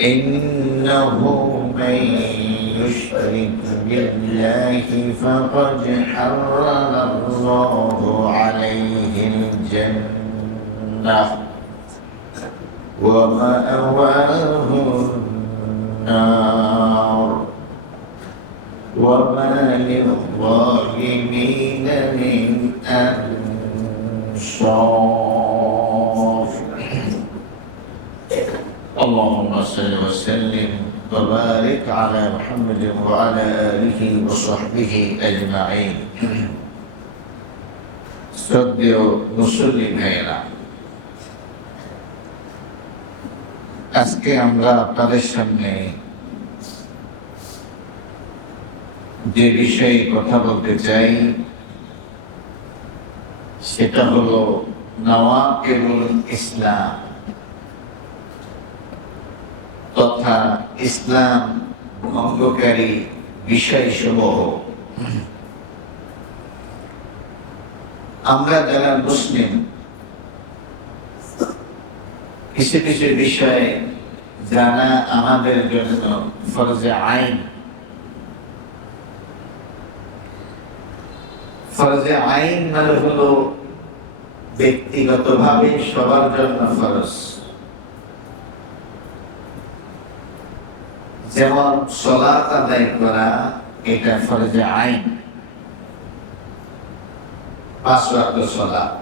إنه من يشرك بالله فقد حرم الله عليه الجنة ومأواه النار وما للظالمين من أنصار. اللهم صل وسلم وبارك على محمد وعلى آله وصحبه أجمعين. শ্রদ্ধেয় মুসল্লি ভাইয়েরা, আজকে আমরা আপনাদের সামনে যে বিষয়ে কথা বলতে চাই সেটা হলো নওয়াকিবুল ইসলাম তথা ইসলাম ভঙ্গকারী বিষয়সমূহ। আমরা যারা মুসলিম কিছু কিছু বিষয় জানা আমাদের জন্য ফরজে আইন। ফরজে আইন মানে হলো ব্যক্তিগতভাবে সবার জন্য ফরজ। যেমন সালাত আদায় করা, এটা ফরজে আইন, 5 ওয়াক্ত সালাত।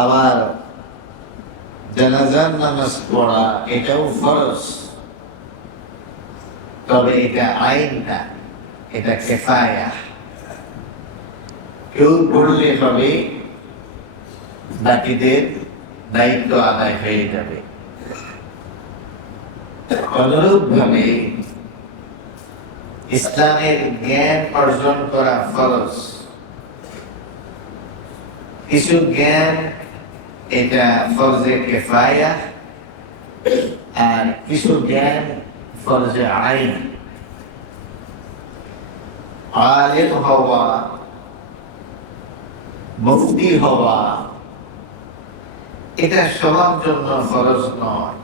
আবার জানাজার নামাজ পড়া, এটাও ফরজ, তবে এটা আইন না, এটা কিফায়া। কেউ পড়লে হবে, বাকিদের দায়িত্ব আদায় হয়ে যাবে। অনুরূপভাবে ইসলামের জ্ঞান অর্জন করা ফরজ। কিছু জ্ঞান এটা ফরজে কিফায়া, আর কিছু জ্ঞান ফরজে আইন। আলেম হওয়া, মুফতি হওয়া, এটা সবার জন্য ফরজ নয়।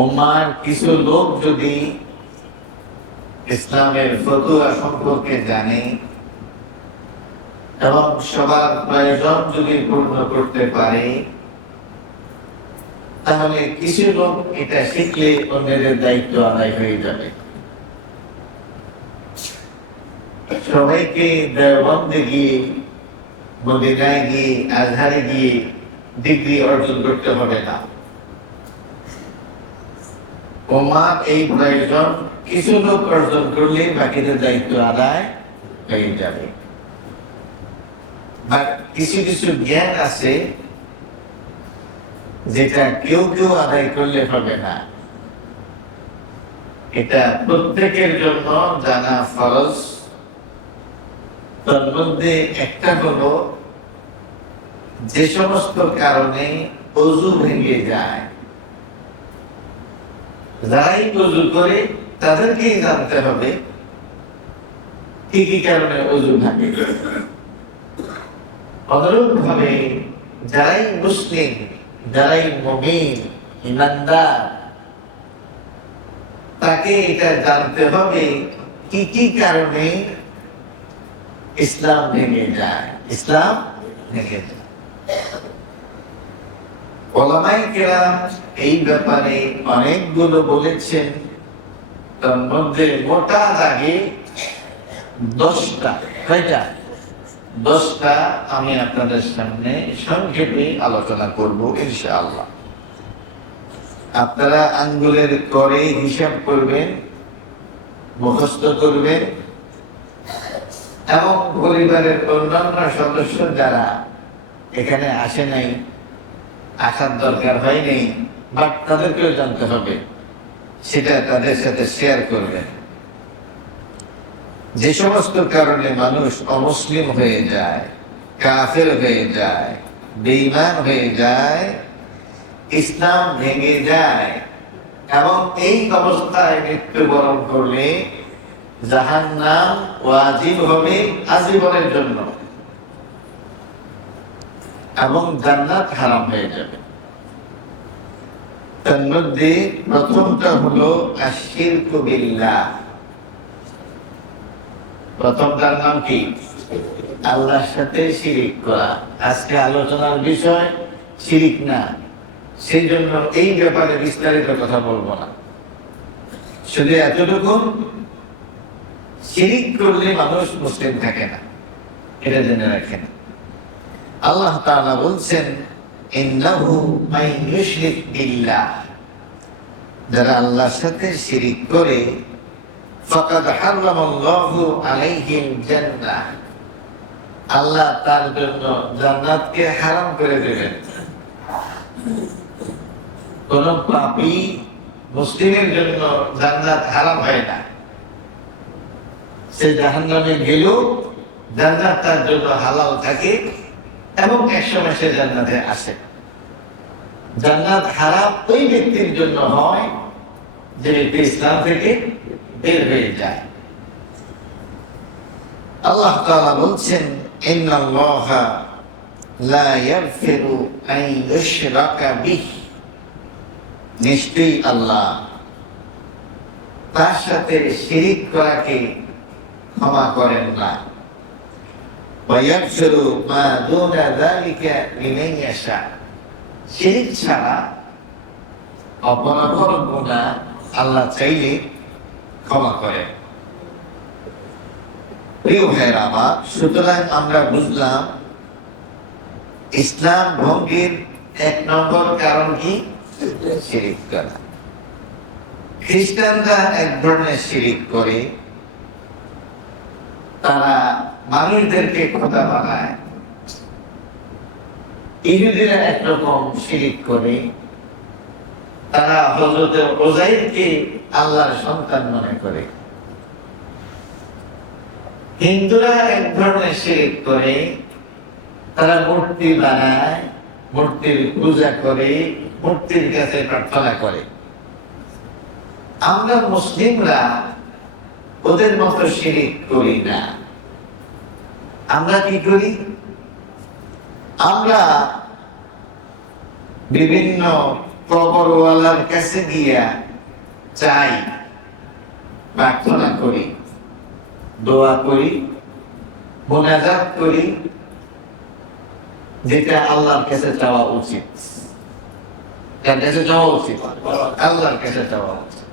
উম্মার কিছু লোক যদি ইসলামের ফতোয়া সম্পর্কে জানে এবং সবার প্রয়োজন যদি পূর্ণ করতে পারে, তাহলে কিছু লোক এটা শিখলে অন্যদের দায়িত্ব আদায় হয়ে যাবে। সবাইকে দেওবন্দে গিয়ে, মদিনায় গিয়ে, আজহারে গিয়ে ডিগ্রি অর্জন করতে হবে না। উম্মার এই প্রয়োজন কিছু লোক অর্জন করলে বাকিদের দায়িত্ব আদায় হয়ে যাবে। বা কিছু কিছু জ্ঞান আছে যেটা কেউ কেউ আদায় করলে হবে না, এটা প্রত্যেকের জন্য জানা ফরজ। তার মধ্যে একটা হলো, যে সমস্ত কারণে ওযু ভেঙে যায়, যারাই ওযু করে তাদেরকেই জানতে হবে কি কি কারণে ওযু ভাঙে। অনুরূপভাবে যারাই মুসলিম, যারাই মুমিন, ঈমানদার, তাকে এটা জানতে হবে কি কি কারণে ইসলাম ভেঙে যায়, ইসলাম ভেঙে যায়। উলামায়ে কেরাম এই ব্যাপারে অনেকগুলো বলেছেন, তার মধ্যে মোটা দাগে 10টা, কয়টা? 10টা আমি আপনাদের সামনে সংক্ষেপে আলোচনা করব ইনশাআল্লাহ। আপনারা আঙ্গুলের করে হিসাব করবেন, মুখস্থ করবেন, এবং পরিবারের অন্যান্য সদস্য যারা এখানে আসে নাই, আসার দরকার হয়নি, বাট তাদেরকেও জানতে হবে, সেটা তাদের সাথে শেয়ার করবেন। যে সমস্ত কারণে মানুষ অমুসলিম হয়ে যায়, কাফের হয়ে যায়, বেঈমান হয়ে যায়, ইসলাম ভেঙে যায়, এবং এই অবস্থায় মৃত্যুবরণ করলে জাহান্নাম ওয়াজিব হবে আজীবনের জন্য। এবং জান্নাত হারাম হয়ে যাবে। তার মধ্যে প্রথমটা হলো আশিরকু বিল্লাহ। প্রথমটার নাম কি? আল্লাহর সাথে শিরিক করা। আজকে আলোচনার বিষয় শিরিক না, সেই জন্য এই ব্যাপারে বিস্তারিত কথা বলবো না। শুধু এতটুকু, শিরিক করলে মানুষ মুসলিম থাকে না, এটা জেনে রাখেন। আল্লাহ তাআলা বলছেন, ইন্নাহু মান ইউশরিক বিল্লাহ, যারা আল্লাহর সাথে শিরিক করে, ফাকাদ হারামাল্লাহু আলাইহিল জান্নাহ, আল্লাহ তার জন্য জান্নাতকে হারাম করে দেবেন। কোন পাপী মুসলিমের জন্য জান্নাত হারাম হয় না। সে জাহান্নামে গেলেও জান্নাত তার জন্য হালাল থাকে এবং একসময় সে জান্নাতে আসে। জান্নাত হারাম ওই ব্যক্তির জন্য হয় যে ব্যক্তি ইসলাম থেকে বের হয়ে যায়। আল্লাহ তাআলা বলছেন, ইন্নাল্লাহা লা ইয়াগফিরু আন ইউশরাকা বিহি, নিশ্চয়ই আল্লাহ তার সাথে শিরিক করাকে ক্ষমা করেন না। ওয়া ইয়াগফিরু মা দুনা যালিকা লিমান ইয়াশা, শিরিক ছাড়া অপরাধ গুনাহ আল্লাহ চাইলে ক্ষমা করেন। প্রিয় ভাইরা আমার, সুতরাং আমরা বুঝলাম ইসলাম ভঙ্গের 1 নম্বর কারণ কি? শিরিক করা। খ্রিস্টানরা এক ধরনের শিরিক করে, তারা মানুষদেরকে খোদা বানায়। ইহুদিরা একরকম শিরিক করে, তারা হযরত উযাইরকে আল্লাহর সন্তান মনে করে। হিন্দুরা এক ধরনের শিরিক করে, তারা মূর্তি বানায়, মূর্তির পূজা করে, মূর্তির কাছে প্রার্থনা করে। আমরা মুসলিমরা ওদের মতো শিরিক করি না। আমরা কি করি? আমরা বিভিন্ন কবরওয়ালার কাছে গিয়া চাই, প্রার্থনা করি, দোয়া করি, মুনাজাত করি, যেটা আল্লাহর কাছে চাওয়া উচিত। কার কাছে চাওয়া উচিত? আল্লাহর কাছে চাওয়া উচিত।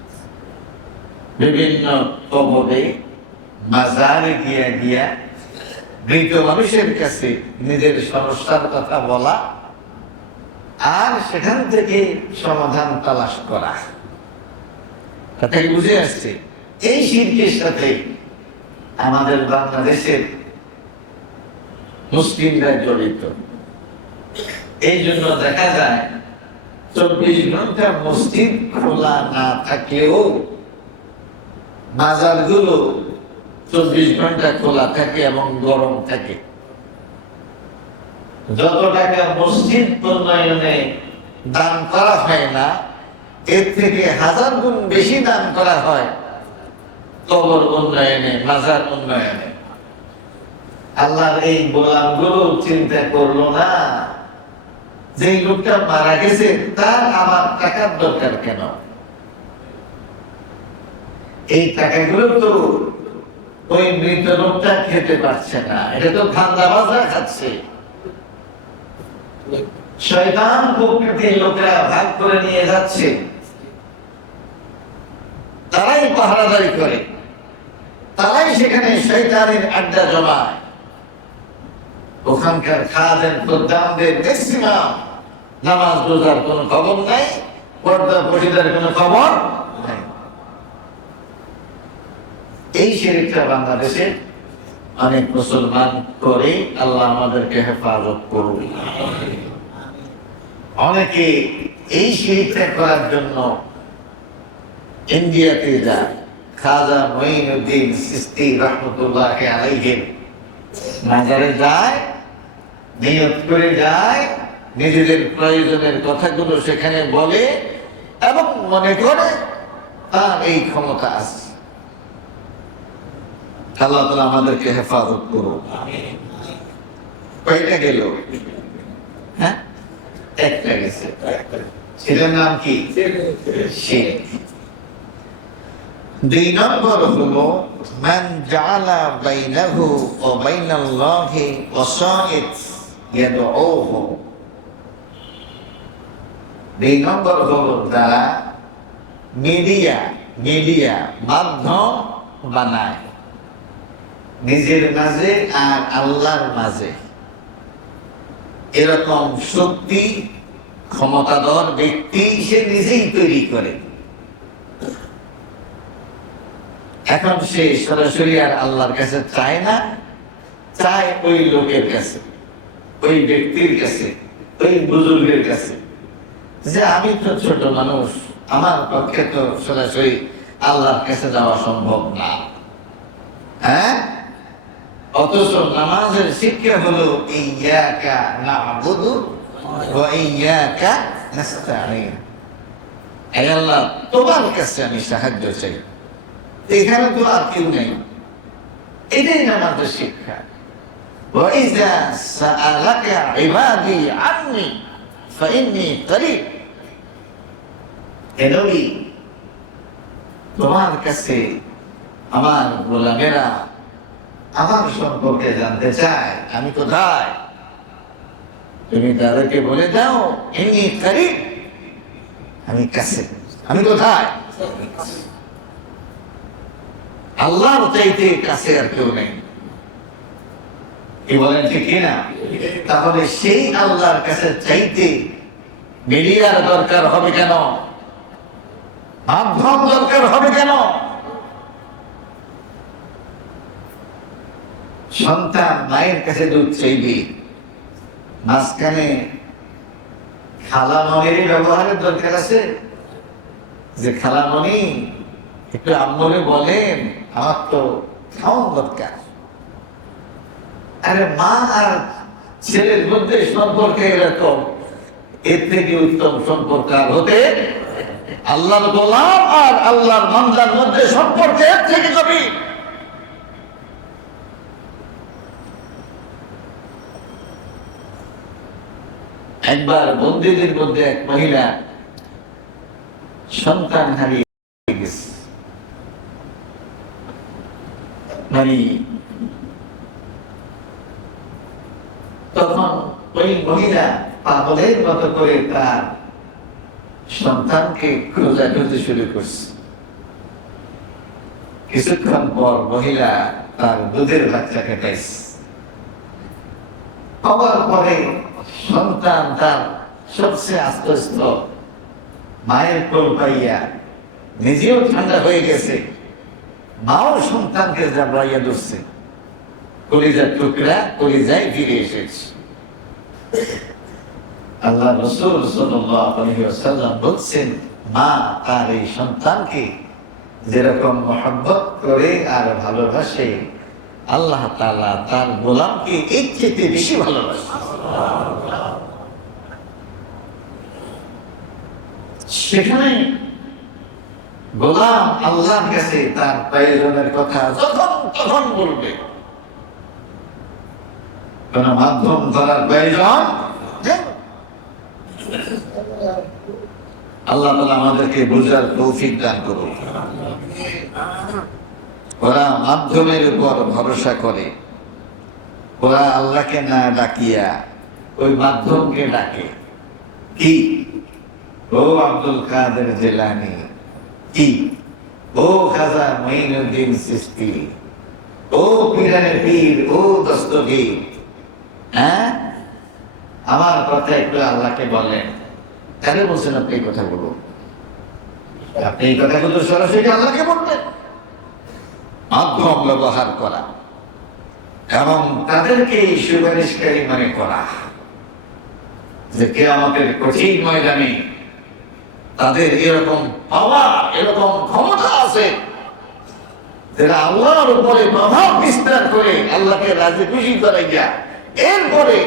বিভিন্ন কবরে, মাজারে গিয়া গিয়া মৃত মানুষের কাছে নিজের সমস্যার কথা বলা আর সেখান থেকে সমাধান তালাশ করা। কথা কি বুঝে আসছে? এই শিরকের সাথে আমাদের বাংলাদেশের মুসলিমরা জড়িত। এই জন্য দেখা যায় 24 ঘন্টা মসজিদ খোলা না থাকলেও মাজারগুলো 24 ঘন্টা খোলা থাকে এবং গরম থাকে। যত টাকা মসজিদ উন্নয়নে দান করা হয় না, এর থেকে 1000 গুণ বেশি দান করা হয় কবর উন্নয়নে, মাজার উন্নয়নে। আল্লাহর এই গোলামগুলো চিন্তা করলো না যে লোকটা মারা গেছে, তার আমার টাকার দরকার কেন? এই টাকাগুলো তো ওই মৃত লোকটা খেতে পারছে না, এটা তো ধান্দাবাজরা খাচ্ছে। শয়তান প্রকৃতির লোকেরা ভাগ করে নিয়ে যাচ্ছে, তারাই পাহারাদারি করে, তারাই সেখানে শয়তানের আড্ডা জমায়। ওখানকার খাদেম খোদ্দামদের ম্যাক্সিমাম নামাজ রোজার কোনো খবর নাই, পর্দা পর্দার কোনো খবর নাই। এই শিরকটা বাংলাদেশে অনেক মুসলমান করে। আল্লাহ আমাদেরকে হেফাজত করুন। অনেকে এই শিরকটা করার জন্য ইন্ডিয়াতে যায়। খাজা মঈনুদ্দিন চিশতি রাহমাতুল্লাহ আলাইহি মাজারে যায়, নিয়ত করে যায়, নিজেদের প্রয়োজনের কথাগুলো সেখানে বলে এবং মনে করে তার এই ক্ষমতা আছে। আল্লাহ তাআলা আমাদেরকে হেফাজত করুন। কয়টা গেল? একটা গেছে, সেটার নাম কি? শিরক। দুই নম্বর হলো মান জাআলা বাইনাহু ওয়া বাইনাল্লাহি ওয়াসাইত ইয়াদউহু। দুই নম্বর হলো যারা মিডিয়া মাধ্যম বানায় নিজের মাঝে আর আল্লাহর মাঝে। এরকম শক্তি ক্ষমতাধর ব্যক্তি সে নিজেই তৈরি করে। এখন সে সরাসরি আর আল্লাহর কাছে চায় না, চায় ওই লোকের কাছে, ওই ব্যক্তির কাছে, ওই বুজুর্গের কাছে, যে আমি তো ছোট মানুষ, আমার পক্ষে তো সরাসরি আল্লাহর কাছে যাওয়া সম্ভব না। হ্যাঁ, অথচ নামাজের শিক্ষা হলো ইয়্যাকা না'বুদু ওয়া ইয়্যাকা নাস্তাঈন। হে আল্লাহ, তোমার কাছে আমি সাহায্য চাই, এখানে তো আর কেউ নেই। এটাই নামাজের শিক্ষা। ওয়া ইযা সাআলাকা ইবাদি আন্নী ফাইন্নী করিব। হে নবী, তোমার কাছে আমার গোলামেরা আমার সম্পর্কে জানতে চায়, আমি কোথায়, তুমি তাদেরকে বলে দাও ইন্নী করিব, আমি কাছে। আমি কোথায়? আল্লাহর চাইতে কাছে আর কেউ নেই। কি বলেন, ঠিক কিনা? তাহলে সেই আল্লাহর কাছে চাইতে মিডিয়ার দরকার হবে কেন? মাধ্যম দরকার হবে কেন? সন্তান মায়ের কাছে দুধ চাইবে, মাঝখানে খালামণির ব্যবহারের দরকার আছে, যে খালামণি একটু আম্মুরে বলেন আমার তো খাওয়ান দরকার। আরে মা আর ছেলের মধ্যে সম্পর্কে এরকম, এর থেকে উত্তম সম্পর্ক আর হতে, আল্লাহর গোলাম আর আল্লাহর বান্দার মধ্যে সম্পর্ক এর থেকে কবি। একবার বন্দীদের মধ্যে এক মহিলা সন্তান হারিয়ে গেছে। মানে তখন ওই মহিলা পাগলের মতো করে তার সন্তানকে খোঁজাখুঁজি শুরু করছে। কিছুক্ষণ পর মহিলা তার দুধের বাচ্চাকে পাইছে। পাওয়ার পরে সন্তান তার সবচেয়ে আস্তস্ত মায়ের কোল পাইয়া নিজেও ঠান্ডা হয়ে গেছে, মাও সন্তানকে জাবড়াইয়া ধরছে। কলিজার টুকরা কলিজায় ফিরে এসেছে। আল্লাহ রাসূল সাল্লাল্লাহু আলাইহি ওয়াসাল্লাম বলছেন, মা তার এই সন্তানকে যেরকম মহব্বত করে আর ভালোবাসে, আল্লাহ তাআলা তার গোলামকে এর চেয়ে বেশি ভালোবাসে। সেখানে গোলাম আল্লাহর কাছে তার প্রয়োজনের কথা যখন তখন বলবে, কোন মাধ্যম ধরার প্রয়োজন। আল্লাহ তাআলা আমাদেরকে বুঝার তৌফিক দান করুন। ওরা মাধ্যমের উপর ভরসা করে, ওরা আল্লাহকে না ডাকিয়া ওই মাধ্যমকে ডাকে। কি? ও আব্দুল কাদের জিলানী, কি? ও খাজা মঈনুদ্দিন চিশতি, ও পীরানে পীর, ও দস্তগীর। হ্যাঁ, আমার কথা একটু আল্লাহকে বলেন। কেন বলছেন আপনি এই কথাগুলো? আপনি এই কথাগুলো সরাসরি আল্লাহকে বলবেন। মাধ্যম ব্যবহার করা এবং তাদেরকে সুপারিশকারী মনে করা, যে কিয়ামতের কঠিন ময়দানে তাদের এরকম পাওয়ার, এরকম ক্ষমতা আছে, যারা আল্লাহর উপরে প্রভাব বিস্তার করে আল্লাহকে রাজি খুশি করাইয়া এরপরে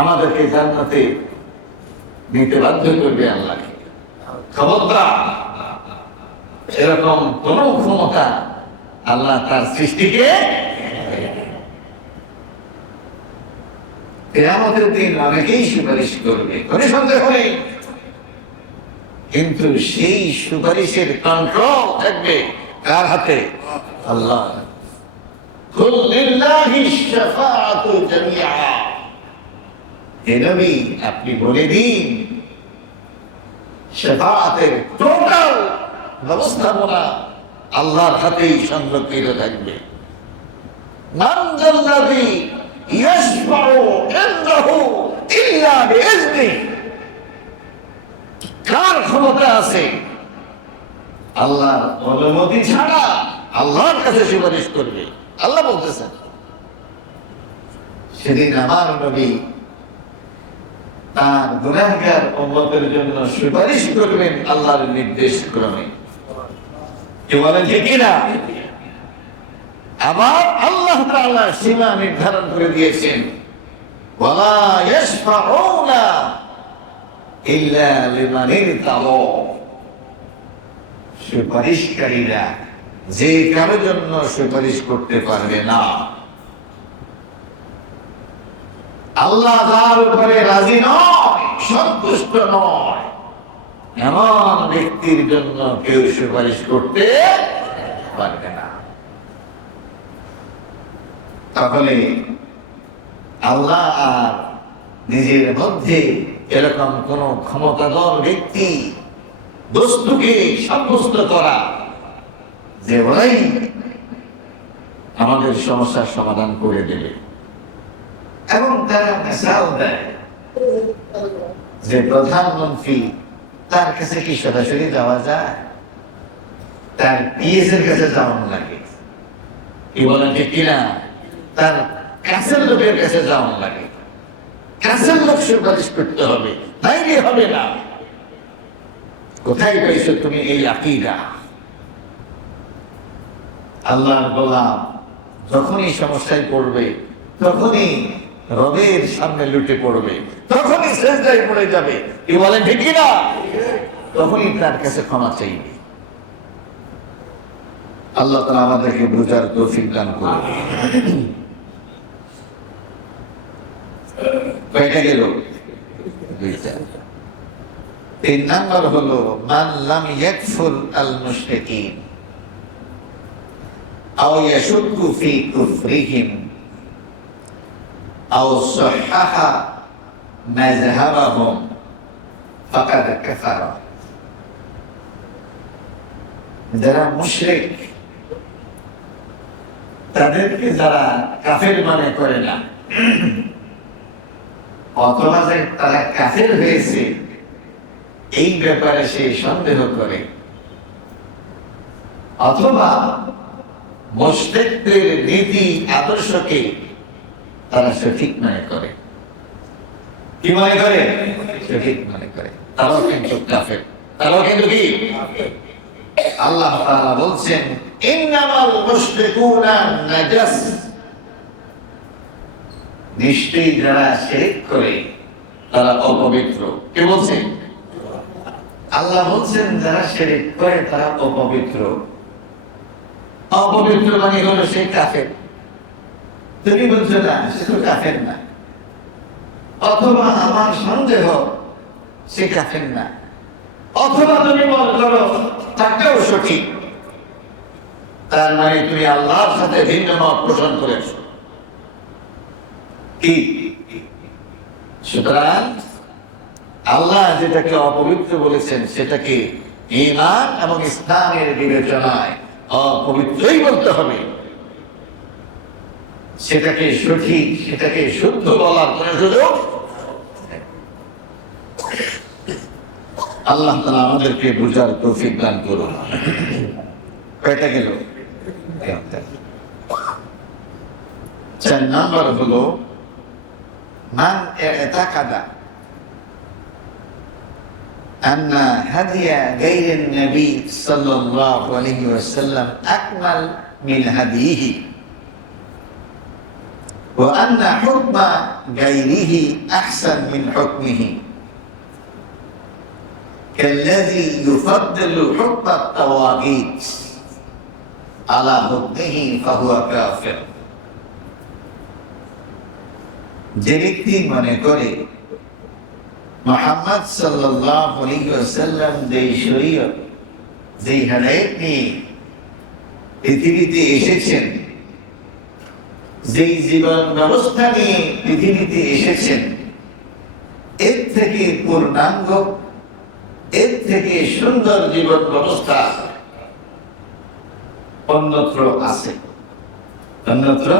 আমাদেরকে জান্নাতে নিতে বাধ্য করবে আল্লাহকে। খবরদার, এরকম কোন ক্ষমতা আল্লাহ তার সৃষ্টিকে। কিয়ামতের দিন অনেকেই সুপারিশ করবে, কোনো সন্দেহ নেই, কিন্তু সেই সুপারিশের কন্ট্রোল থাকবে কার হাতে? আল্লাহ। কুল লিল্লাহিশ শাফাআতু জামিআ, হে নবী আপনি বলে দিন শাফাআতের টোটাল ব্যবস্থাপনা আল্লাহর হাতেই সংরক্ষিত থাকবে। মান যাল্লাযী ইয়াশফাউ ইনদাহু ইল্লা বিইজনিহি, কার ক্ষমতা আছে আল্লাহর অনুমতি ছাড়া আল্লাহর কাছে সুপারিশ করবে? আল্লাহ বলতেছেন সেদিন আমার নবী তার গুনাহগার উম্মতের জন্য সুপারিশ করবেন আল্লাহর নির্দেশ ক্রমে। কি বলেন ঠিক কিনা? আবার আল্লাহ তাআলা সীমা নির্ধারণ করে দিয়েছেন, ওয়ালা ইয়াশফাউনা ইল্লা লিমান ইরতাদা, সুপারিশকারীরা যে কারোর জন্য সুপারিশ করতে পারবে না, আল্লাহ যার উপরে রাজি নয়, সন্তুষ্ট নয়, এমন ব্যক্তির জন্য কেউ সুপারিশ করতে পারবে না। তাহলে আল্লাহ আর নিজের মধ্যে এরকম কোন ক্ষমতাধর ব্যক্তি বস্তুকে সাব্যস্ত করা যে ওরাই আমাদের সমস্যার সমাধান করে দেবে, এবং তারা মেসাল দেয় যে প্রধানমন্ত্রী, তার কাছে কি সরাসরি যাওয়া যায়? তার পিএস এর কাছে যাওয়ান লাগে। কি বলেন ঠিক কিনা? তার কাছের লোকের কাছে যাওয়ান লাগে, কাছের লোক সুপারিশ করতে হবে, তাইলে হবে না। কোথায় পাইছো তুমি এই আকীদা? আল্লাহর গোলাম যখনই সমস্যায় পড়বে, তখনই রবের সামনে লুটে পড়বে, তখনই সেজদায় পড়ে যাবে। কি বলেন ঠিক কিনা? তখনই তার কাছে ক্ষমা চাইবে। আল্লাহ তাআলা আমাদেরকে বুঝার তৌফিক দান করুন। কয়টা গেল? দুইটা। 3 নাম্বার হলো মান লাম ইয়াকফুর আল মুশরিকিন আও ইয়াশুক্কু ফি কুফরিহিম আও সাহহাহা মাযহাবাহুম ফাকাদ কাফারা। যারা মুশরিক, তাদেরকে যারা কাফের মনে করে না, অথবা যে তারা কাফের হয়েছে এই ব্যাপারে সে সন্দেহ করে, অথবা মুশরিকদের নীতি আদর্শকে তারা সঠিক মনে করে। কি মনে করে? সঠিক মনে করে। তারাও কিন্তু কাফের, তারাও কিন্তু কি? আল্লাহ তাআলা বলছেন ইন্নামাল মুশরিকুনা নাজাস, নিশ্চয়ই যারা শিরক করে তারা অপবিত্র। কে বলছেন? আল্লাহ বলছেন যারা শিরক করে তারা অপবিত্র। অপবিত্র মানে হলো সে কাফের। তুমি বলছো না সে তো কাফের না, অথবা আমার সন্দেহ সে কাফের না, অথবা তুমি মনে করো তাকেও সঠিক, তার মানে তুমি আল্লাহর সাথে ভিন্ন মত পোষণ করেছো। কি? সুতরাং আল্লাহ যেটাকে অপবিত্র বলেছেন সেটাকে ঈমান এবং ইসলামের বিবেচনায় অপবিত্রই বলতে হবে। সেটাকে সঠিক, সেটাকে শুদ্ধ বলার কোন সুযোগ নেই। আল্লাহ তাআলা আমাদেরকে বুঝার তৌফিক দান করুন। কয়টা গেল? 4 নাম্বার হলো মান ইতাকাদা আন্না হাদিয়া গায়রিন নবী সাল্লাল্লাহু আলাইহি ওয়াসাল্লাম আকমাল মিন হাদিহি ওয়া আন্না হুকমা গায়রিহি আহসান মিন হুকমিহি কাল্লাযী ইউফাদ্দিলু হুকমা আত-তাওয়াগীত আলা হুকমিহি ফাহুয়া কাফির। যে ব্যক্তি মনে করে মুহাম্মদ সাল্লাল্লাহু আলাইহি ওয়াসাল্লাম যেই শরীয়ত যেই হেদায়েত নিয়ে পৃথিবীতে এসেছেন, যেই জীবন ব্যবস্থা নিয়ে পৃথিবীতে এসেছেন, এর থেকে পূর্ণাঙ্গ, এর থেকে সুন্দর জীবন ব্যবস্থা অন্যত্র আছে, অন্যত্র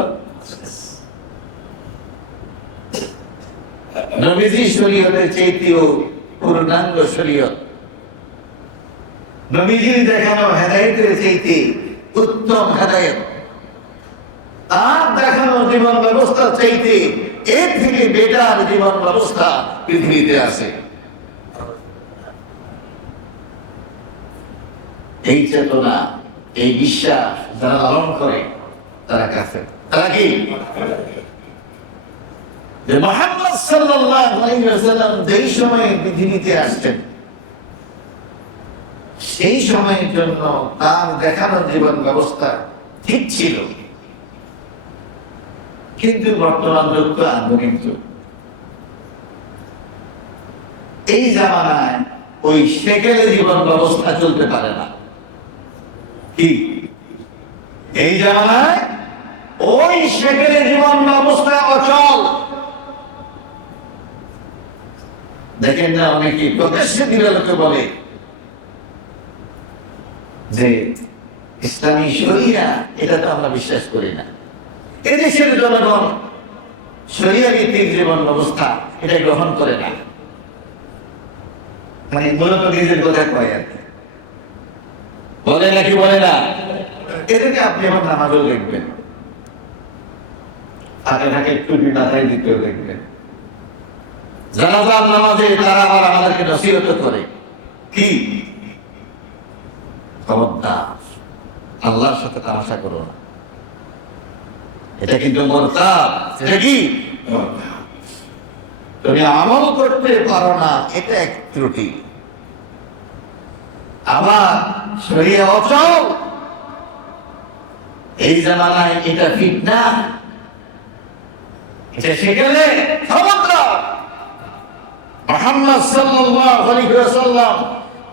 নবীজি শরীয়তের চাইতেও পূর্ণাঙ্গ শরীয়ত, নবীজির দেখানো হেদায়েতের চাইতে উত্তম হেদায়েত, তার দেখানো জীবন ব্যবস্থা চাইতে এর থেকে বেটার জীবন ব্যবস্থা পৃথিবীতে আছে। এই চেতনা, এই বিশ্বাস যারা লালন করে তারা কাফের। তারা কি? যে মুহাম্মদ সাল্লাল্লাহু আলাইহি ওয়াসাল্লাম যেই সময়ে পৃথিবীতে আসছেন, সেই সময়ের জন্য তার দেখানো জীবন ব্যবস্থা ঠিক ছিল, কিন্তু বর্তমান যুগ তো আধুনিক যুগ। এই জামানায় ওই সেকেলে জীবন ব্যবস্থা চলতে পারে না। কি? এই জামানায় ওই সেকেলে জীবন ব্যবস্থা অচল। দেখেন না, অনেকে প্রকাশ্যে দিবালোকে বলে যে ইসলামী শরিয়া, এটা তো আমরা বিশ্বাস করি না। এদেশের জনগণ শরিয়া ভিত্তিক জীবন ব্যবস্থা এটা গ্রহণ করে না, মানে মূলত নিজের কথা কয় আর কি, বলে নাকি বলে না। এদেরকে আপনি আমার নামাজও দেখবেন, আগে থাকে টুপি মাথায় দিতেও দেখবেন, জানাজার নামাজে তারা আবার আমাদেরকে নসিহত করে কি, খবরদার আল্লাহর সাথে তামাশা করো না, এটা কিন্তু মুরতাদ। এটা কি? তুমি আমল করতে পারো না, এটা এক ত্রুটি। আবার শরিয়া অচল, এই জামানায় এটা ফিতনা, এটা সেখানে খবরদার। মুহাম্মদ সাল্লাল্লাহু আলাইহি ওয়াসাল্লাম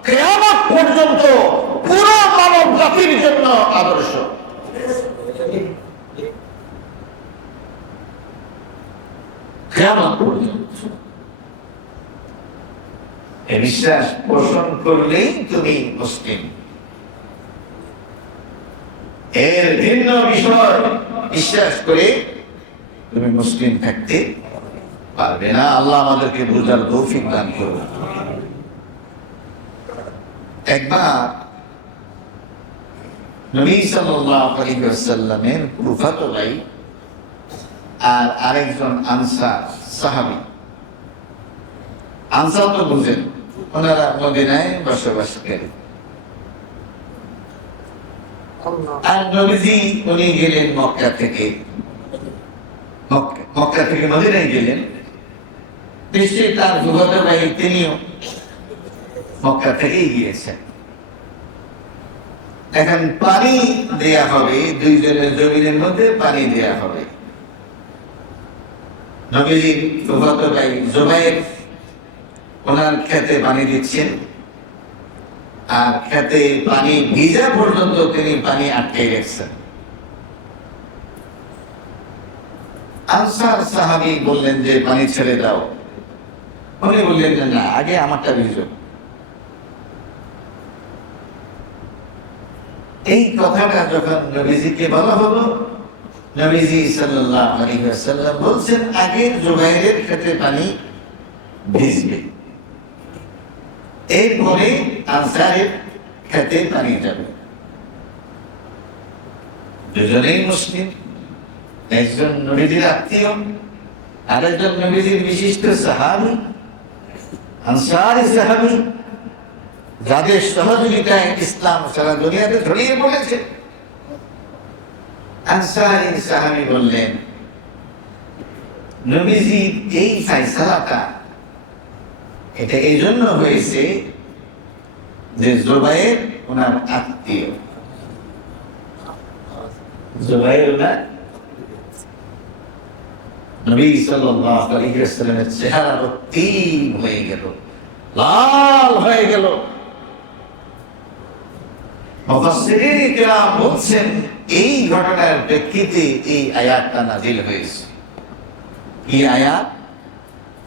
কিয়ামত পর্যন্ত পুরো মানব জাতির জন্য আদর্শ। কিয়ামত পর্যন্ত এই বিশ্বাস পোষণ করলেই তুমি মুসলিম। এর ভিন্ন বিষয় বিশ্বাস করে তুমি মুসলিম থাকতে পারবে না। আল্লাহ আমাদেরকে বুঝার তৌফিক দান করুন। একবার নবী সাল্লাল্লাহু আলাইহি ওয়াসাল্লামের ফুফাতো ভাই আর আরেকজন আনসার সাহাবী, আনসার তো বুঝেন, ওনারা মদিনায় বসবাসকারী, আর নবীজি উনি গেলেন মক্কা থেকে মদিনায় গেলেন, নিশ্চয়ই তার ফুফাতো ভাই তিনিও মক্কা থেকেই গিয়েছেন। এখন পানি দেয়া হবে, দুইজনের জমিনের মধ্যে পানি দেয়া হবে। নবীজির ফুফাতো ভাই জুবাইর ওনার খেতে পানি দিচ্ছেন, আর খেতে পানি ভিজা পর্যন্ত তিনি পানি আটকে রেখেছেন। আনসার সাহাবী বললেন যে পানি ছেড়ে দাও, উনি বললেন যে না, আগে আমারটা ভিজো। এই কথাটা যখন নবীজিকে বলা হলো, নবীজি সাল্লাল্লাহু আলাইহি ওয়াসাল্লাম বলছেন আগে জুবাইরের খেতে পানি ভিজবে, এরপরে আনসারের খেতে পানি যাবে। দুজনেই মুসলিম, একজন নবীজির আত্মীয়, আরেকজন নবীজির বিশিষ্ট সাহাবী, আনসারী সাহাবী, যাদের সহযোগিতায় ইসলাম সারা দুনিয়াতে ছড়িয়ে পড়েছে। আনসারী সাহাবী বললেন, নবীজির এই ফায়সালাটা এটা এই জন্য হয়েছে যে জুবাইর ওনার আত্মীয়, জুবাইর ওনার নবী সাল্লাল্লাহু আলাইহি ওয়াসাল্লামের চেহারা রক্তিম হয়ে গেল, লাল হয়ে গেল। মুফাসসিরিন কিরাম বলছেন এই ঘটনার প্রেক্ষিতে এই আয়াতটা নাযিল হয়েছে। কি আয়াত?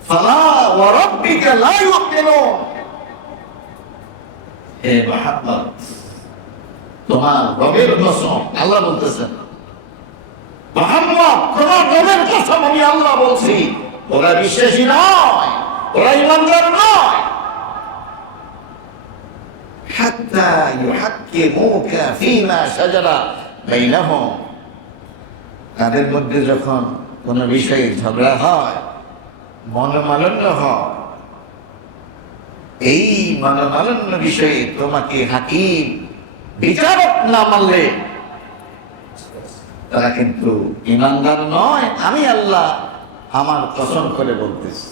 ফালা ওয়া রাব্বিকা লা ইউমিনুন। হে মুহাম্মদ, তোমার রবের কসম, আল্লাহ বলতেছেন, মুহাম্মদ তোমার রবের কসম আমি আল্লাহ বলছি, ওরা বিশ্বাসী নয়, ওরা ঈমানদার নয়। হাত্তা ইউহাক্কিমুকা ফীমা শাজারা বাইনাহুম, তাদের মধ্যে যখন কোনো বিষয়ে ঝগড়া হয়, মনোমালিন্য হয়, এই মনোমালিন্য বিষয়ে তোমাকে হাকিম বিচারক না মানলে তারা কিন্তু ঈমানদার নয়। আমি আল্লাহ আমার কসম করে বলতেছি।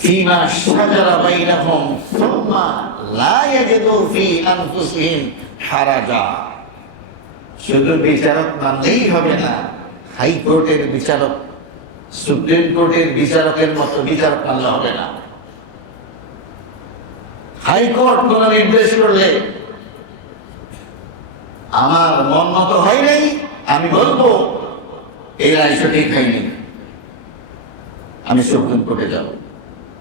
ফীমা শাজারা বাইনাহুম সুম্মা লা ইয়াজিদু ফী আনফুসিহিম হারাজা। শুধু বিচারক মানলেই হবে না, হাইকোর্টের বিচারক, সুপ্রিম কোর্টের বিচারকের মতো বিচারক মানলে হবে না। হাইকোর্ট কোন নির্দেশ করলে আমার মন মতো হয় নাই, আমি বলবো এই রায় সঠিক হয়নি, আমি সুপ্রিম কোর্টে যাব।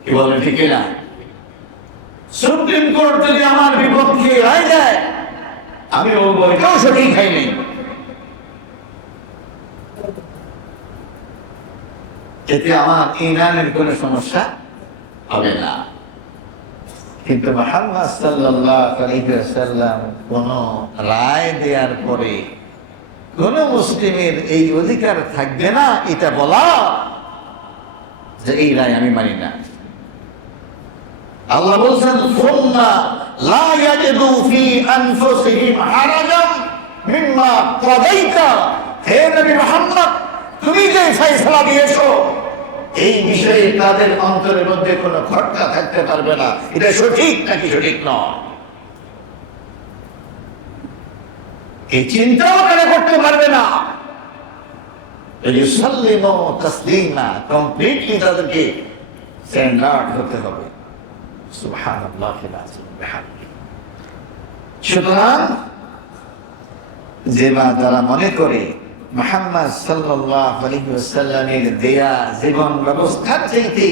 কি বলে ঠিক না? সুপ্রিম কোর্ট যদি আমার বিপক্ষে রায় দেয়, আমি বলবো এটাও সঠিক হয়নি। এতে আমার ঈমানের কোনো সমস্যা হবে না। কিন্তু মুহাম্মদ সাল্লাল্লাহু আলাইহি ওয়াসাল্লাম কোন রায় দেওয়ার পরে কোন মুসলিমের এই অধিকার থাকবে না এটা বলা যে এই রায় আমি মানি না। আল্লাহ বলছেন, সুম্মা লা ইয়াজিদু ফী আনফুসিহিম হারাজান মিম্মা কাদাইতা। হে নবী মুহাম্মদ, তুমি যে ফয়সালা দিয়েছো এই বিষয়ে তাদের অন্তরের মধ্যে কোনো খটকা থাকতে পারবে না, এটা সঠিক নাকি সঠিক নয়, এই চিন্তাও তারা করতে পারবে না। ইউসাল্লিমু তাসলিমা, কমপ্লিটলি তাদেরকে স্ট্যান্ডার্ড হতে হবে। সুবহানাল্লাহিল আযীম বিহামদিহি। সুতরাং যে মা যারা মনে করে মুহাম্মদ সাল্লাল্লাহু আলাইহি ওয়াসাল্লামের দেয়া জীবন ব্যবস্থার চাইতে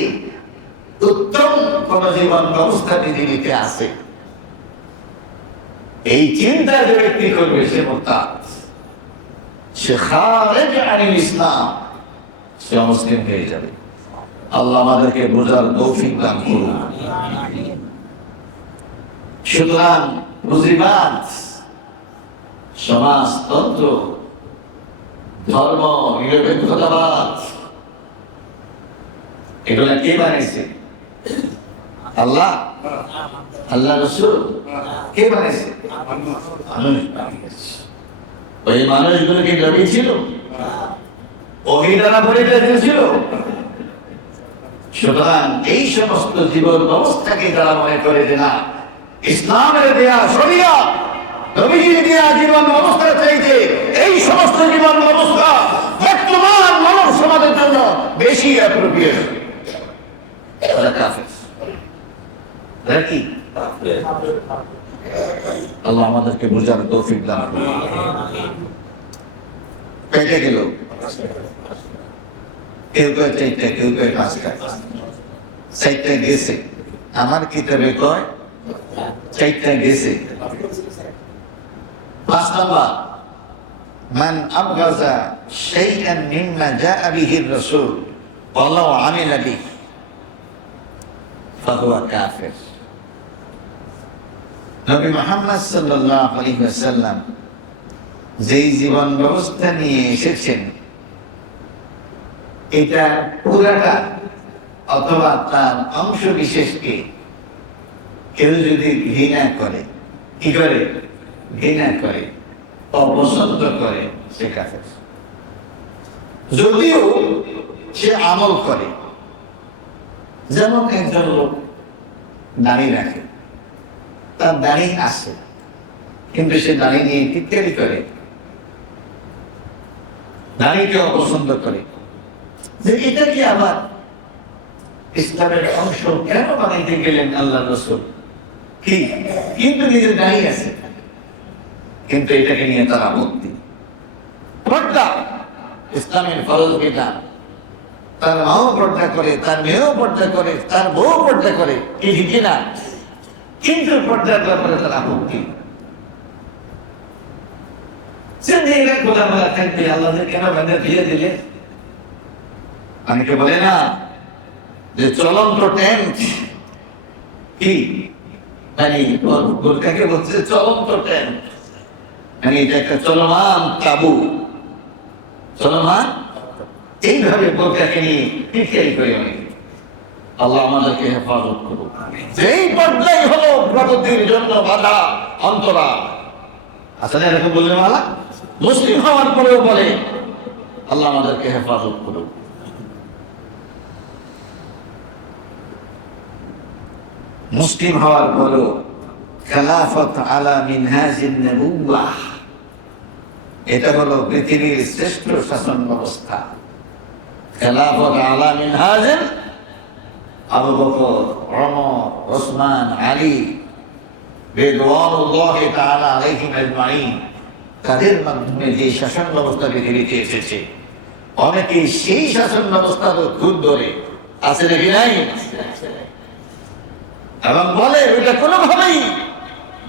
উত্তম কোন জীবন ব্যবস্থা পৃথিবীতে আছে, এই চিন্তা যে ব্যক্তি করবে সে মুরতাদ, সে খারিজ আনিল ইসলাম, সে মুসলিম হয়ে যাবে। আল্লাহ আমাদেরকে বোঝার তৌফিক দান করুন। সুতরাং পুঁজিবাদ, সমাজতন্ত্র, ধর্ম নিরপেক্ষতাবাদ, এগুলা কে বানাইছে? আল্লাহ, আল্লাহ রাসূল কে বানাইছে? ওই মানুষগুলো কি নবী ছিল? ওহী দ্বারা পরিচালিত ছিল? সুতরাং এই সমস্ত জীবন ব্যবস্থাকে যারা মনে করে যে না, ইসলামের দেয়া শরিয়ত, নবীজির দেয়া জীবন ব্যবস্থার চাইতে এই সমস্ত জীবন ব্যবস্থা বর্তমান মানব সমাজের জন্য বেশি অ্যাপ্রোপ্রিয়েট, তারা কাফের। তারা কি? আল্লাহ আমাদেরকে বুঝার তৌফিক দান করুন। পেটে গেল, কেউ কয় চারটা, কেউ কয় পাঁচটা, চারটা গেছে। আমার কিতাবে কয় চারটা গেছে। 5 নাম্বার, মান আবগাযা শাইআন মিম্মা জাআ বিহি রাসূল ওয়ালাউ আমিলা বিহি ফাহুয়া কাফির। নবী মুহাম্মদ সাল্লাল্লাহু আলাইহি ওয়াসাল্লাম যেই জীবন ব্যবস্থা নিয়ে এসেছেন, এটা পুরাটা অথবা তার অংশ বিশেষকে কেউ যদি ঘৃণা করে, কি করে? ঘৃণা করে, অপছন্দ করে, সে কাফের। যদিও সে আমল করে, যেমন একজন লোক দাড়ি রাখে, তার দাড়ি আছে, কিন্তু সে দাড়ি নিয়ে টিটকারি করে, নারীকে অপছন্দ করে, যে এটা কি আবার ইসলামের অংশ, কেন বানাইতে গেলেন আল্লাহ রাসূল? কি কিন্তু নিজের দাঁড়িয়ে আছে, কিন্তু এটাকে নিয়ে তার আপত্তি। পর্দা ইসলামের ফরজ বিধান, তার মাও পর্দা করে, তার মেয়েও পর্দা করে, তার বউ পর্দা করে, কি ঠিক না? কিন্তু পর্দার ব্যাপারে তার আপত্তি। সে মেয়েরা খোলামেলা থাকবে, আল্লাহদের কেন বেঁধে দিয়ে দিলে? অনেকে বলে না যে চলন্ত টেন্ট, কি মানে বোরকাকে বলছে চলন্ত টেন্ট, মানে এটা একটা চলমান তাবু, চলমান। এইভাবে বোরকাকে নিয়ে পিছিয়ে করে অনেকে। আল্লাহ আমাদেরকে হেফাজত করুক। যেই পর্যায়ে হলো প্রগতির জন্য বাধা অন্তরা, আসলে এরকম বললে মালা মুসলিম হওয়ার পরেও বলে আল্লাহ আমাদেরকে হেফাজত করুক। মুসলিম হওয়ার পরেও খেলাফত আলা মিনহাজিন নবুওয়াহ, এটা হলো পৃথিবীর শ্রেষ্ঠ শাসন ব্যবস্থা। খেলাফত আলা মিনহাজিন আবু বকর, ওমর, ওসমান, আলী রিদওয়ানুল্লাহি তাআলা আলাইহিম আজমাইন, তাদের মাধ্যমে যে শাসন ব্যবস্থা পৃথিবীতে এসেছে, অনেকে সেই শাসন ব্যবস্থার খুদ ধরে আছে নাকি নাই, এবং বলে এটা কোনোভাবেই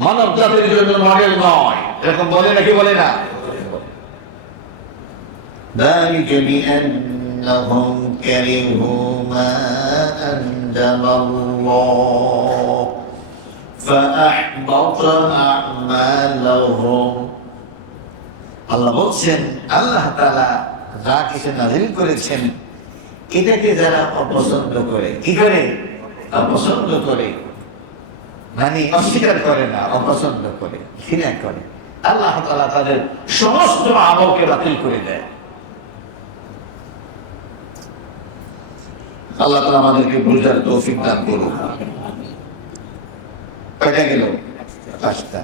মানব জাতির জন্য মডেল নয়, এরকম বলে নাকি বলে না? ذلك بأنهم كرهوا ما أنزل الله فأحبط أعمالهم। আল্লাহ বলছেন, আল্লাহ তাআলা যা কিছু নাযিল করেছেন এটাকে যারা অপছন্দ করে, কি করে? অপছন্দ করে, মানে অস্বীকার করে না, অপছন্দ করে, ঘৃণা করে, আল্লাহ তাআলা তাদের সমস্ত আমলকে বাতিল করে দেয়। আল্লাহ তাআলা আমাদেরকে বুঝার তৌফিক দান করুন। কয়টা গেল? 5টা।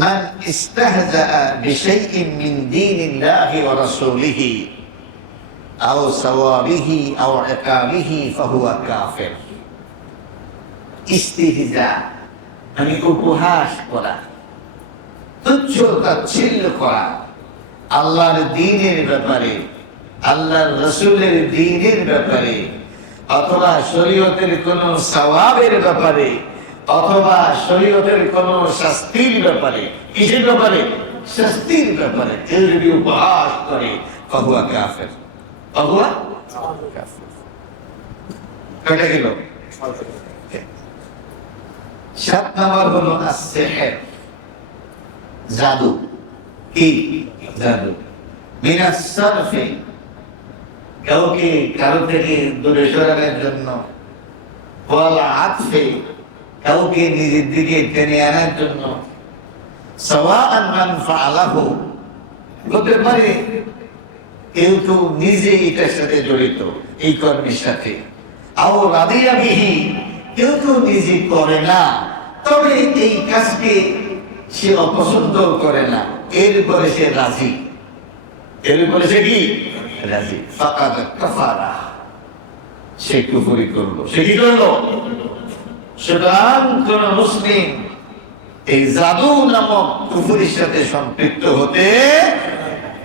মান ইস্তাহজাআ বিশাইইন মিন দীনিল্লাহি ওয়া রাসূলিহি আও সাওয়াবিহি আও ইকাবিহি ফাহুয়া কাফির। ইস্তিহজা মানে উপহাস করা, তুচ্ছ তাচ্ছিল্য করা আল্লাহর দ্বীনের ব্যাপারে, আল্লাহর রাসূলের দ্বীনের ব্যাপারে, অথবা শরীয়তের কোন সওয়াবের ব্যাপারে, অথবা শরীয়তের কোন শাস্তির ব্যাপারে। কিসের ব্যাপারে? শাস্তির ব্যাপারে। কেউ যদি উপহাস করে ফাহুয়া কাফির, ফাহুয়া কাফির। কয়টা গেল? 7 নম্বর হলো as-sihr, জাদু। কি জাদু? মিনাস সারফি, কাউকে কারো থেকে দূরে সরানোর জন্য, ওয়াল আতফি, কাউকে নিজের দিকে টেনে আনার জন্য, সাওয়াআন মান ফাআলাহু, হতে পারে কেউ তো নিজে এটার সাথে জড়িত, এই কর্মের সাথে, আও রাদিয়া বিহি, কেউ তো নিজে করে না, তবে এই কাজকে সে অপছন্দ করে না, এরপরে সে রাজি, এরপরে সে কি রাজি, ফাকাদ কাফারা, সে কুফরি করলো। সে কি করলো? সুতরাং কোন মুসলিম এই জাদু নামক কুফরির সাথে সম্পৃক্ত হতে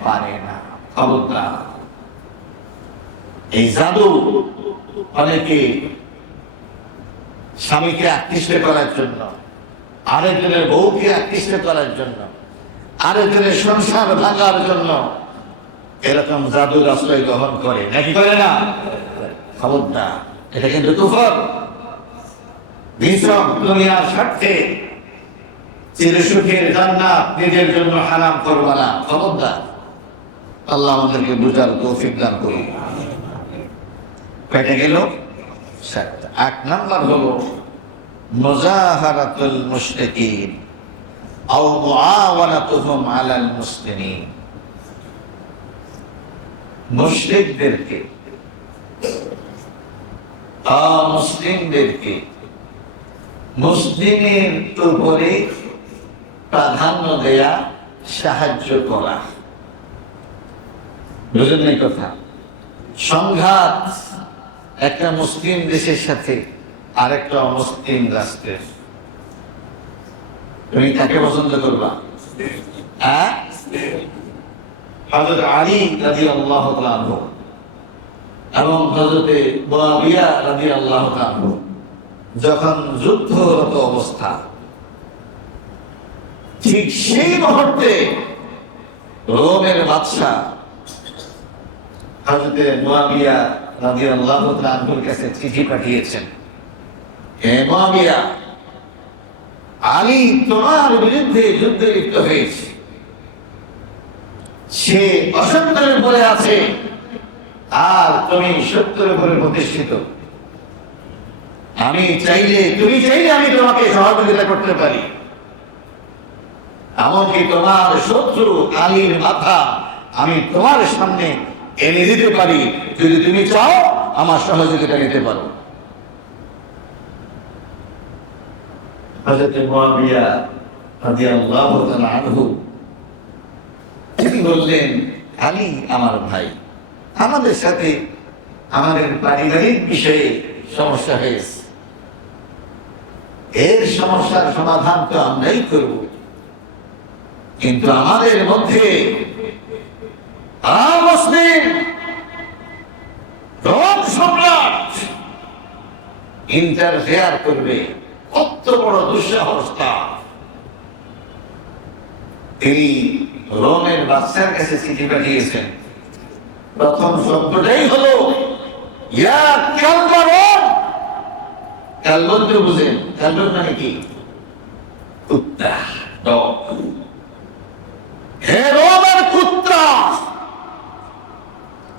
পারে না। খবরদার, এই জাদু অনেকে স্বামীকে আকৃষ্ট করার জন্য, আরেকজনের বউকে আকৃষ্ট করার জন্য, আরেকজনের সংসার ভাঙার জন্য এরকম জাদুর আশ্রয় গ্রহণ করে, নাকি করে না? খবরদার, এটা কিন্তু কুফর। বিষম দুনিয়ার স্বার্থে চিরসুখের জান্নাত নিজের জন্য হারাম করবা না, খবরদার। আল্লাহ আমাদেরকে বুঝার তৌফিক দান করুন। কয়টা গেল? 7টা। 8 নাম্বার হলো মুজাহারাতুল মুশরিকিন আও মুআওয়ানাতুহুম আলাল মুসলিমিন। মুশরিকদেরকে, মুসলিমদেরকে মুসলিমের উপরে প্রাধান্য দেয়া, সাহায্য করা, বুঝেন এই কথা? সংঘাত একটা মুসলিম দেশের সাথে আরেকটা অমুসলিম রাষ্ট্রের। তুমি কাকে পছন্দ করবা? হ্যাঁ, হযরত আলী রাদিয়াল্লাহু তাআলা আনহু এবং হযরত মুআবিয়া রাদিয়াল্লাহু তাআলা আনহু যখন যুদ্ধরত অবস্থা, ঠিক সেই মুহূর্তে রোমের বাদশা হযরত মুআবিয়া রাদিয়াল্লাহু তাআলা আনহুর কাছে চিঠি পাঠিয়েছেন, হে মুআবিয়া, আলী তোমার বিরুদ্ধে যুদ্ধে লিপ্ত হয়েছে, সে অসত্যের উপরে আছে আর তুমি সত্যের উপরে প্রতিষ্ঠিত। আমি চাইলে, তুমি চাইলে আমি তোমাকে সহযোগিতা করতে পারি, এমনকি তোমার শত্রু আলীর মাথা আমি তোমার সামনে এনে দিতে পারি, যদি তুমি চাও আমার সহযোগিতা নিতে পারো। হযরত মুআবিয়া রাদিয়াল্লাহু তাআলা আনহু তিনি বললেন, আলী আমার ভাই, আমাদের সাথে আমাদের পারিবারিক বিষয়ে সমস্যা হয়েছে, এর সমস্যার সমাধান তো আমরাই করব, কিন্তু আমাদের মধ্যে মুসলিম রোম সম্রাট ইন্টারফেয়ার করবে, কত বড় দুঃসাহস তার। তিনি রোমের বাদশার কাছে চিঠি পাঠিয়েছেন, প্রথম শব্দটাই হলো ইয়া কালবা রোম। কালবন তো বুঝেন, কালবন মানে কি? কুত্তা, ডগ। হে রোমের কুত্তা,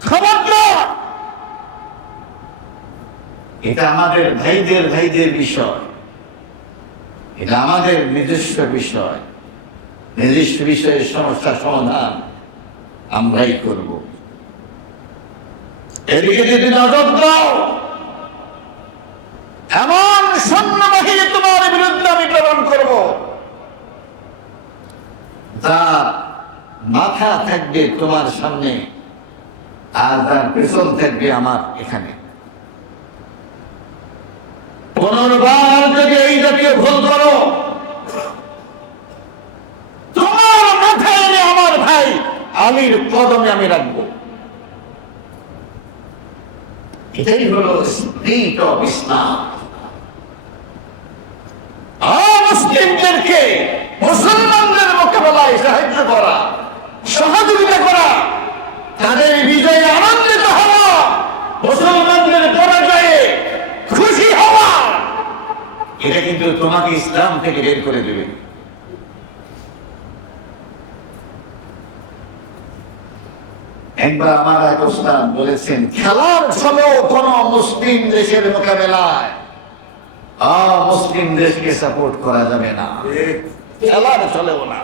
খবরদার, এটা আমাদের ভাইদের বিষয়, এটা আমাদের নিজস্ব বিষয়, নিজস্ব বিষয়ের সমস্যার সমাধান আমরাই করব। এদিকে যদি নজর দাও, এমন সৈন্যবাহিনী তোমার বিরুদ্ধে আমি প্রেরণ করব, যার মাথা থাকবে তোমার সামনে আর তার পেছন থাকবে আমার এখানে। পুনর্বার যদি এই জাতীয় ভুল করো, তোমার মাথায় এনে আমার ভাই আলীর কদমে আমি রাখবো। এটাই হলো স্পিরিট অফ ইসলাম। মুসলিমদেরকে মুসলমানদের মোকাবেলায় সাহায্য করা, সহযোগিতা করা, তাদের বিজয়ে আনন্দিত হওয়া, মুসলমানদের পরাজয়ে খুশি হওয়া, এটা কিন্তু তোমাকে ইসলাম থেকে বের করে দেবে। একবার আমার এক ওস্তাদ বলেছেন, খেলার সময় কোন মুসলিম দেশের মোকাবেলায় মুসলিম দেশকে সাপোর্ট করা যাবে না, খেলার চলেও না।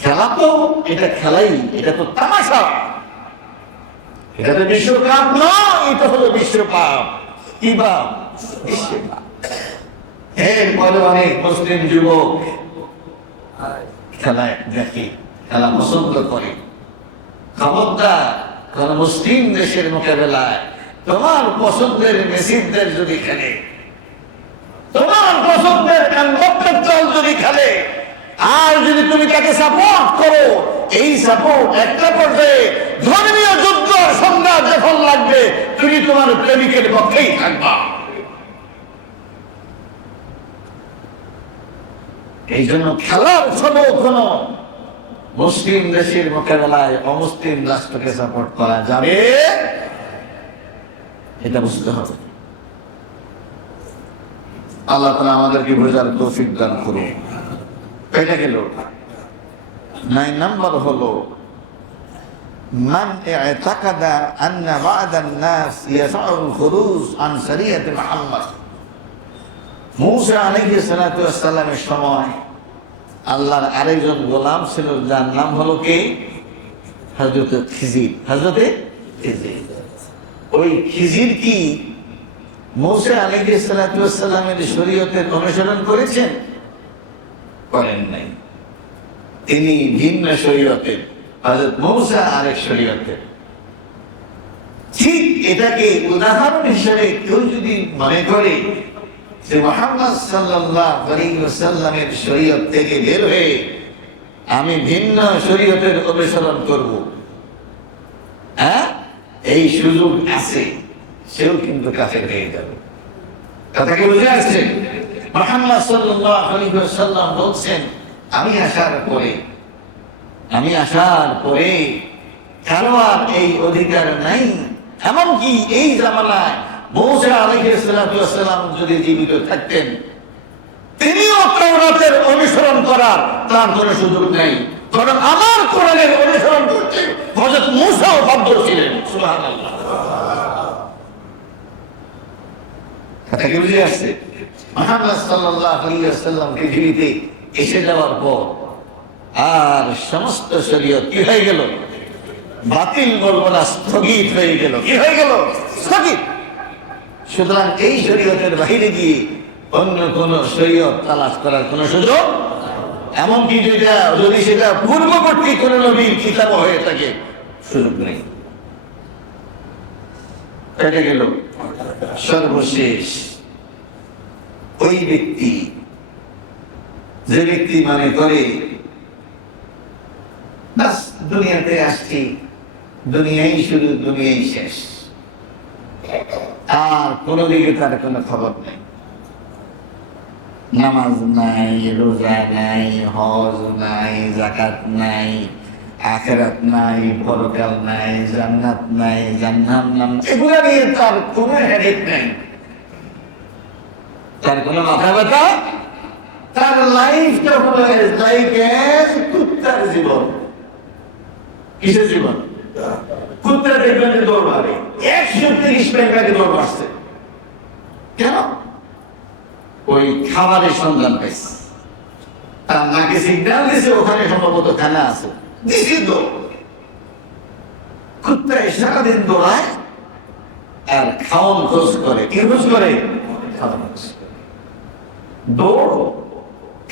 খেলা তো এটা খেলাই, এটা তো তামাশা, এটা তো বিশ্বকাপ নয়, এটা হলো বিশ্বকাপ। কি বাপ? বিশ্বকাপ। এরপরে অনেক মুসলিম যুবক খেলায় দেখি, খেলা পছন্দ করে। খবরদার, কোন মুসলিম দেশের মোকাবেলায় তোমার পছন্দের মেসিদের যদি খেলে, তোমার পছন্দের এমবাপ্পের দল যদি খেলে, আর যদি তুমি তাকে সাপোর্ট করো, এই সাপোর্ট একটা পর্যায়ে ধর্মীয় যুদ্ধ সংঘাত যখন লাগবে, তুমি তোমার প্রেমিকের পক্ষেই থাকবা। এই জন্য খেলার সময় কোন মুসলিম দেশের মোকাবেলায় অমুসলিম রাষ্ট্রকে সাপোর্ট করা যাবে, এটা বুঝতে হবে। আল্লাহ তাআলা আমাদেরকে বোঝার তৌফিক দান করুন। এটা গেল 9 নম্বর হলো মান ইতাকাদা আন্না বা'দান নাস ইয়াসউল খুরুজ আন শরিয়ত মুহাম্মদ। মূসা আলাইহিস সালাতু ওয়াস সালামের সময় আল্লাহর আরেকজন গোলাম ছিল, যার নাম হলো কে? হযরত খিজির। হযরতে খিজির। ওই খিজির কি মূসা আলাইহিস সালাতু ওয়াস সালামের শরীয়তের অনুসরণ করেছেন? করেন নাই। তিনি ভিন্ন শরীয়তের, হযরত মূসা আরেক শরীয়তের। ঠিক এটাকে উদাহরণ হিসেবে কেউ যদি মনে করে যে মুহাম্মদ সাল্লাল্লাহু আলাইহি ওয়াসাল্লামের শরীয়ত থেকে বের হয়ে আমি ভিন্ন শরীয়তের অনুসরণ করব, হ্যাঁ, এই সুযোগ আছে, সেও কিন্তু কাফের হয়ে যাবে। কথা কি বুঝে আসছে? মুহাম্মদ সাল্লাল্লাহু আলাইহি ওয়াসাল্লাম বলছেন, আমি আসার পরে কারো আর এই অধিকার নাই, এমনকি এই জামানায় মূসা আলাইহিস সালাম যদি জীবিত থাকতেন তিনিও তাওরাতের অনুসরণ করার তার কোনো সুযোগ নেই, কারণ আমার কোরআনের অনুসরণ করতে হযরত মূসাও বাধ্য ছিলেন। সুবহানাল্লাহ। কথা কি বুঝে আসছে? মুহাম্মদ সাল্লাল্লাহু আলাইহি ওয়াসাল্লাম পৃথিবীতে এসে যাওয়ার পর আর সমস্ত শরীয়ত কি হয়ে গেল? বাতিল বলবো না, স্থগিত হয়ে গেল। কি হয়ে গেল? স্থগিত। সুতরাং এই শরীয়তের বাহিরে গিয়ে অন্য কোন শরীয়ত তালাশ করার কোন সুযোগ, এমনকি যদি সেটা পূর্ববর্তী কোন নবীর কিতাব হয়ে থাকে, সুযোগ নেই। এটা গেল। সর্বশেষ ওই ব্যক্তি, যে ব্যক্তি মনে করে বাস দুনিয়াতে আসছি, দুনিয়াই শুরু, দুনিয়াই শেষ, আর কোনো দিকে তার কোনো খবর নেই, নামাজ নাই, রোজা নাই, হজ নাই, যাকাত নাই, আখিরাত নাই, পরকাল নাই, জান্নাত নাই, জাহান্নাম, এগুলা নিয়ে তার কোনো হেডেক নাই, তার কোনো মাথা ব্যথা। তার লাইফটা হলো কুত্তার জীবন। কিসের জীবন? কুত্তা দেখবেন যে দৌড় মারে, 130 মিনিট আগে দৌড় মারছে। কেন? ওই খাবারের সন্ধান পাইছে, তার নাকে সিগন্যাল দিছে ওখানে সম্ভবত খানা আছে, দিছি তো। কুত্তা সারাদিন দৌড়ায় আর খাওয়ান খোঁজ করে। কি খোঁজ করে? খাওয়ান খোঁজ করে। দৌড়,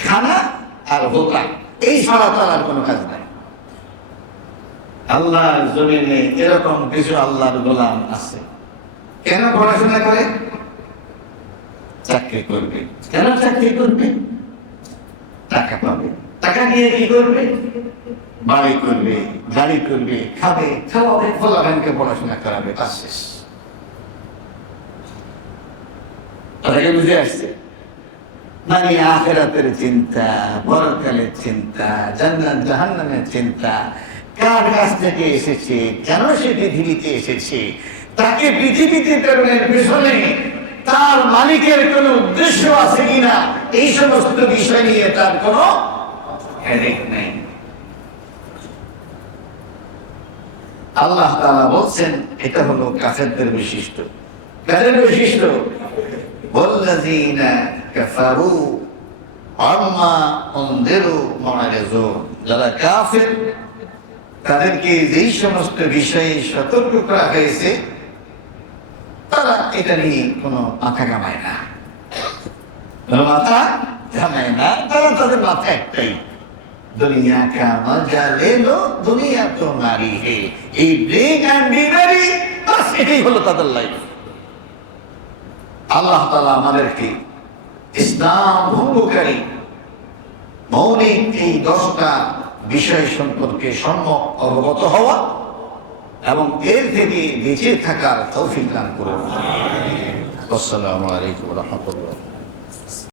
খানা আর হোতা, এই ছাড়া তার আর কোনো কাজ নাই। আল্লাহর জমিনে এরকম কিছু আল্লাহর গোলাম আছে। কেন পড়াশোনা করে? চাকরি করবে। কেন চাকরি করবে? টাকা পাবে। টাকা নিয়ে কি করবে? বাড়ি করবে, গাড়ি করবে, খাবে, খাওয়াবে, ফলাফানকে পড়াশোনা করাবে, কাজ শেষ। তাদেরকে বুঝে আসছে? মানে আখিরাতের চিন্তা, পরকালের চিন্তা, জান্নাত জাহান্নামের চিন্তা, কার কাছ থেকে এসেছে, কেন সে পৃথিবীতে এসেছে, তাকে পৃথিবীতে প্রেরণের পেছনে তার মালিকের কোন উদ্দেশ্য আছে কিনা, এই সমস্ত বিষয় নিয়ে তার কোনো হেডেক নেই। আল্লাহ তাআলা বলছেন এটা হলো কাফেরদের বৈশিষ্ট্য। কাদের বৈশিষ্ট্য? ওয়াল্লাযীনা কাফারু আম্মা উনযিরু মু'রিযুন। যারা কাফের তাদেরকে যেই সমস্ত বিষয়ে সতর্ক করা হয়েছে তারা এটা নিয়ে কোনো মাথা ঘামায় না, তারা তাদের মাথা একটাই, দুনিয়া কা মজা লে লো, দুনিয়া তো নারী হে, এই ড্রিঙ্ক এন্ড ডিনারি, বাস এটাই হলো তাদের লাইফ। আল্লাহ তাআলা আমাদেরকে ইসলাম ভঙ্গকারী মৌলিক এই 10টা বিষয় সম্পর্কে সম্যক অবগত হওয়া এবং এর থেকে বেঁচে থাকার তৌফিক দান করুন। আসসালামু আলাইকুম ওয়া রাহমাতুল্লাহ।